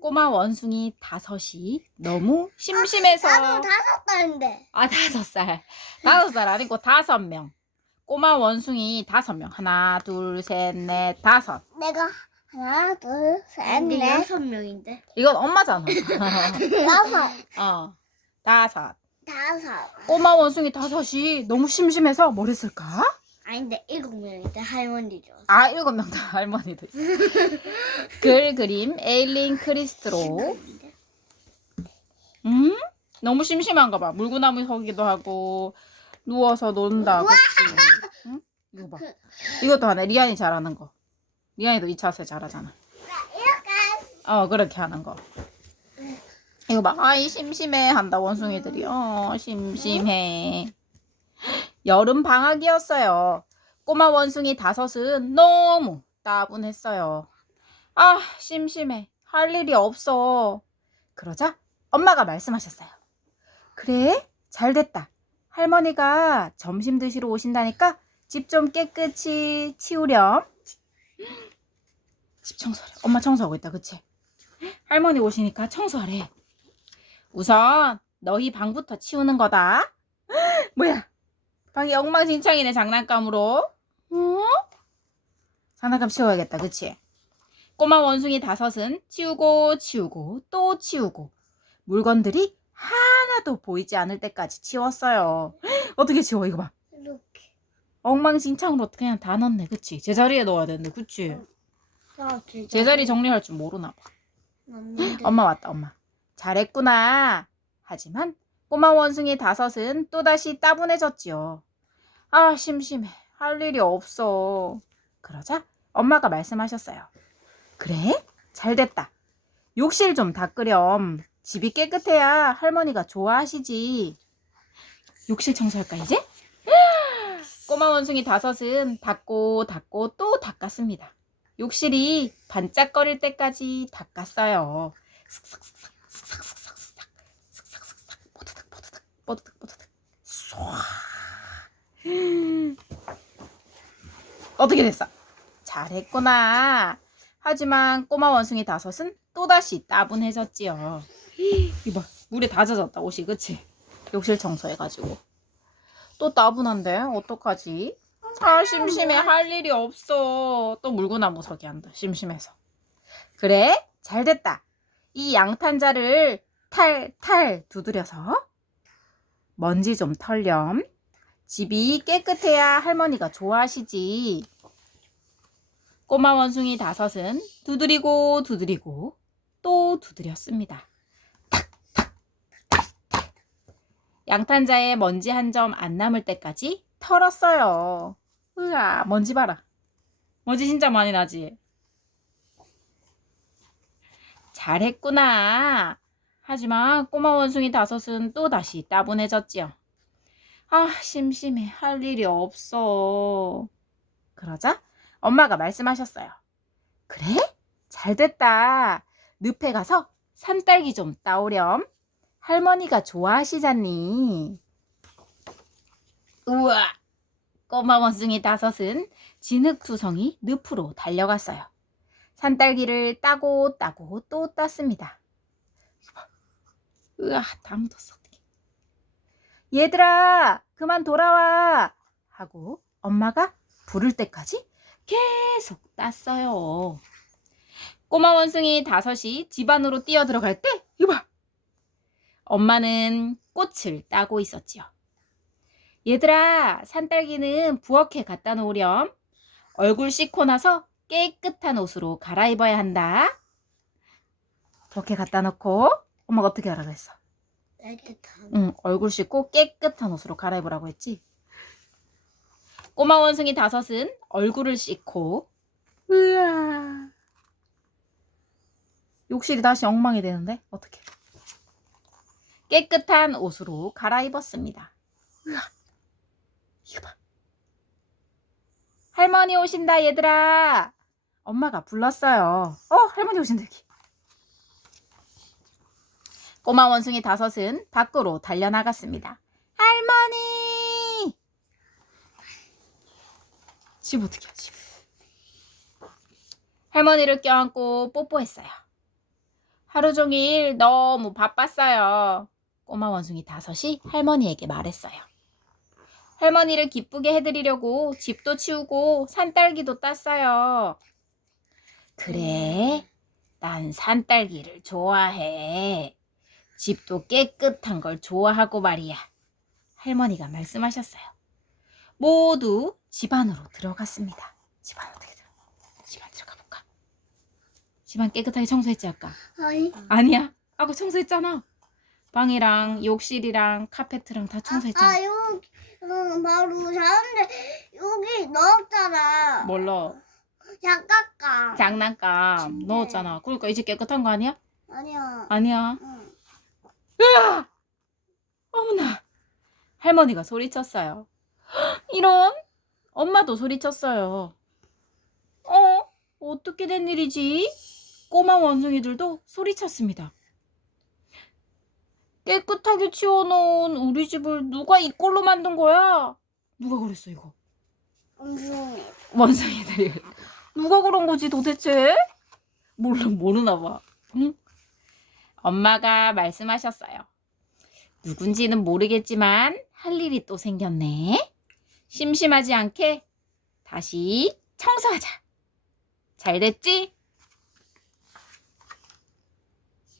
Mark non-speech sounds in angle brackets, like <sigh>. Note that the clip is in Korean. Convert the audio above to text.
꼬마 원숭이 다섯이 너무 심심해서 나도 다섯 살인데. 아 다섯 살. 다섯 살 아니고 다섯 명. 꼬마 원숭이 다섯 명. 하나 둘 셋 넷 다섯. 내가 하나, 둘, 셋, 근데 넷, 여섯 명인데. 이건 엄마잖아. <laughs> 여섯, 어 다섯. 다섯. 꼬마 원숭이 다섯이 너무 심심해서 뭘 했을까? 아닌데 일곱 명인데 할머니죠. 아 일곱 명 다 할머니도 있어 <laughs> 글 그림 에일린 크리스트로. 음? 너무 심심한가 봐. 물구나무 서기도 하고 누워서 논다 그치? 응? 이거 봐. 이것도 하네. 리안이 잘하는 거. 리안이도 2차세 잘하잖아. 이렇게. 어 그렇게 하는 거. 이거 봐. 아이 심심해 한다 원숭이들이. 어 심심해 여름 방학이었어요. 꼬마 원숭이 다섯은 너무 따분했어요. 아 심심해. 할 일이 없어. 그러자 엄마가 말씀하셨어요. 그래 잘 됐다. 할머니가 점심 드시러 오신다니까 집 좀 깨끗이 치우렴. 집 청소하래. 엄마 청소하고 있다. 그치? 할머니 오시니까 청소하래. 우선 너희 방부터 치우는 거다. 뭐야? 방이 엉망진창이네 장난감으로. 어? 장난감 치워야겠다. 그치? 꼬마 원숭이 다섯은 치우고 치우고 또 치우고 물건들이 하나도 보이지 않을 때까지 치웠어요. <gasps> 어떻게 치워 이거 봐. 이렇게. 엉망진창으로 어떻게 그냥 다 넣네. 그치? 제자리에 넣어야 되는데 그치? 나 진짜 제자리 정리할 줄 모르나 봐. 엄마 왔다, 엄마. 잘했구나. 하지만 꼬마 원숭이 다섯은 또다시 따분해졌지요. 아, 심심해. 할 일이 없어. 그러자 엄마가 말씀하셨어요. 그래? 잘 됐다. 욕실 좀 닦으렴. 집이 깨끗해야 할머니가 좋아하시지. 욕실 청소할까, 이제? <gasps> 꼬마 원숭이 다섯은 닦고 닦고 또 닦았습니다. 욕실이 반짝거릴 때까지 닦았어요. 슥싹슥싹 슥싹슥싹 슥싹 슥싹슥싹 뽀드득 뽀드득 뽀드득 뽀드득 쏴 <gasps> 어떻게 됐어? 잘했구나. 하지만 꼬마 원숭이 다섯은 또다시 따분해졌지요. <gasps> 이봐 물에 다 젖었다 옷이 그치? 욕실 청소해가지고 또 따분한데 어떡하지? 아 심심해 할 일이 없어 또 물구나무 서기 한다 심심해서 그래 잘 됐다 이 양탄자를 탈 탈 두드려서 먼지 좀 털렴 집이 깨끗해야 할머니가 좋아하시지 꼬마 원숭이 다섯은 두드리고 두드리고 또 두드렸습니다 양탄자에 먼지 한 점 안 남을 때까지 털었어요 으아, 먼지 봐라. 먼지 진짜 많이 나지? 잘했구나. 하지만 꼬마 원숭이 다섯은 또다시 따분해졌지요. 아, 심심해. 할 일이 없어. 그러자 엄마가 말씀하셨어요. 그래? 잘 됐다. 늪에 가서 산딸기 좀 따오렴. 할머니가 좋아하시잖니. 우와. 꼬마 원숭이 다섯은 진흙투성이 늪으로 달려갔어요. 산딸기를 따고 따고 또 땄습니다. 으아, 다 묻었어. 얘들아, 그만 돌아와! 하고 엄마가 부를 때까지 계속 땄어요. 꼬마 원숭이 다섯이 집 안으로 뛰어 들어갈 때, 이거 봐! 엄마는 꽃을 따고 있었지요. 얘들아, 산딸기는 부엌에 갖다 놓으렴. 얼굴 씻고 나서 깨끗한 옷으로 갈아입어야 한다. 부엌에 갖다 놓고 엄마가 어떻게 하라 그랬어? 깨끗한. 응, 얼굴 씻고 깨끗한 옷으로 갈아입으라고 했지. 꼬마 원숭이 다섯은 얼굴을 씻고 으아 욕실이 다시 엉망이 되는데 어떻게? 깨끗한 옷으로 갈아입었습니다. 으아 이거 봐. 할머니 오신다 얘들아. 엄마가 불렀어요. 어 할머니 오신다 여기. 꼬마 원숭이 다섯은 밖으로 달려나갔습니다. 할머니! 집 어떻게 하지? 할머니를 껴안고 뽀뽀했어요. 하루 종일 너무 바빴어요. 꼬마 원숭이 다섯이 할머니에게 말했어요. 할머니를 기쁘게 해드리려고 집도 치우고 산딸기도 땄어요. 그래, 난 산딸기를 좋아해. 집도 깨끗한 걸 좋아하고 말이야. 할머니가 말씀하셨어요. 모두 집 안으로 들어갔습니다. 집 안 어떻게 들어? 집 안 들어가 볼까? 집 안 깨끗하게 청소했지 아까? 아니. 아니야. 아까 청소했잖아. 방이랑 욕실이랑 카페트랑 다 청소했잖아. 아, 여기 음, 바로 자는데 여기 넣었잖아. 잠깐깐. 장난감 네. 넣었잖아. 그러니까 이제 깨끗한 거 아니야? 아니야. 아니야. 응. 으아! 어머나. 할머니가 소리쳤어요. 헉, <gasps> 이런? 엄마도 소리쳤어요. 어? 어떻게 된 일이지? 꼬마 원숭이들도 소리쳤습니다. 깨끗하게 치워놓은 우리 집을 누가 이 꼴로 만든 거야? 누가 그랬어 이거? 엄청해. 원숭이들이 누가 그런 거지 도대체? 몰라 모르나 봐. 응? 엄마가 말씀하셨어요. 누군지는 모르겠지만 할 일이 또 생겼네. 심심하지 않게 다시 청소하자. 잘 됐지?